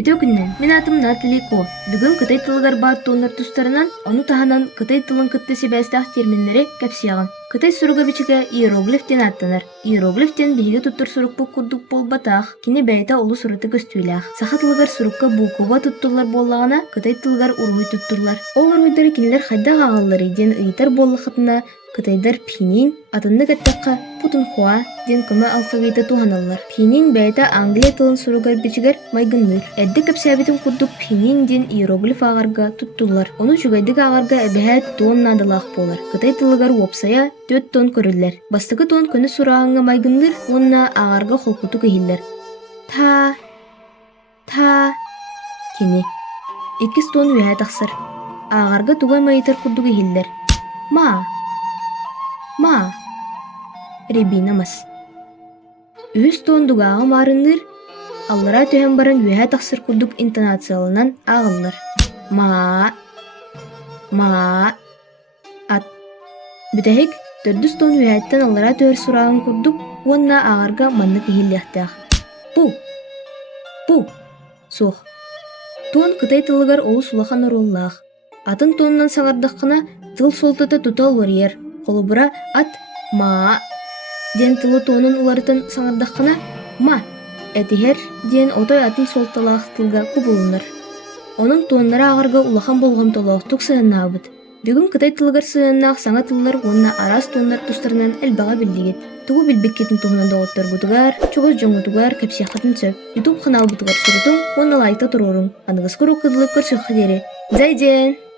Бүтө күннен, мен атым Наталико. Бүгін кытай тылыгар баат туоннар тустарынан, ону таһанан кытай тылын кытты себәстах терминнери кәпсияган. Кытай суруга бичиге иероглифтен аттанар. Иероглифтен биһиге туттур сурукпу курдук болбатаах, кини бәйта олу суруты көстүйлээх. Саха тылыгар сурукка букуба туттулар боллагана, кытай тылыгар уруй туттурлар. Ол уруйдары кинилер хайдах агаллары ден ыйтар боллахытына, кытайдар пинин, атынны каттакка путунхуа ден көмө алфавиты туһаналлар. Пинин бәйта Англия тылын суругар бичигер майгынныр. Эдди кәпсәбитин курдук пинин ден иероглиф агарга туттулар. Ону чугайдык агарга эбэһэ туон надылаах болар. Кытай тылыгар уопсая 4 тон көрүллер. Бастыгы тон көне сурааңга майгынныр, онна агарга холкуту кыһиллер. Та кини. 2 тон үһэ тахсыр. Агарга тугай майытар курдук кыһиллер. Ма Ребина мас. Үс тон дугағы марынныр, аллара төһен баран үһэ тахсыр курдук интонациялынан агыллар. Ма ат. Бүтэхик 4 тон үһэттен аллара төһөр сураагын курдук, уонна агарга манны кыһиллиахтаах. Пу суох. Тон кытай тылыгар олу сулахан оруллаах. Атын тоннан саңардаххына тыл солтата тутал варьер. Холубура ат ма ден тылы тонун уларытын саңардаххына ма этихер ден отой атын солталаах тылга кубулунар. Онун тоннара агарга улахан болгом толоохтук сыаннаабыт. Бүгүн кытай тылыгар сыаннаах саңа тыллар уонна арас тоннар тустарынан элбага билдигит. Тугу билбеккетин туһунан доҕоттор бутугар, чугус жоҥутугар кэпсиэххатын сөп. YouTube канал бутугар сурутум, уонна лайкта туруорум. Аныгыс куру кыдылык көрсөөххэ диэри. Зайден!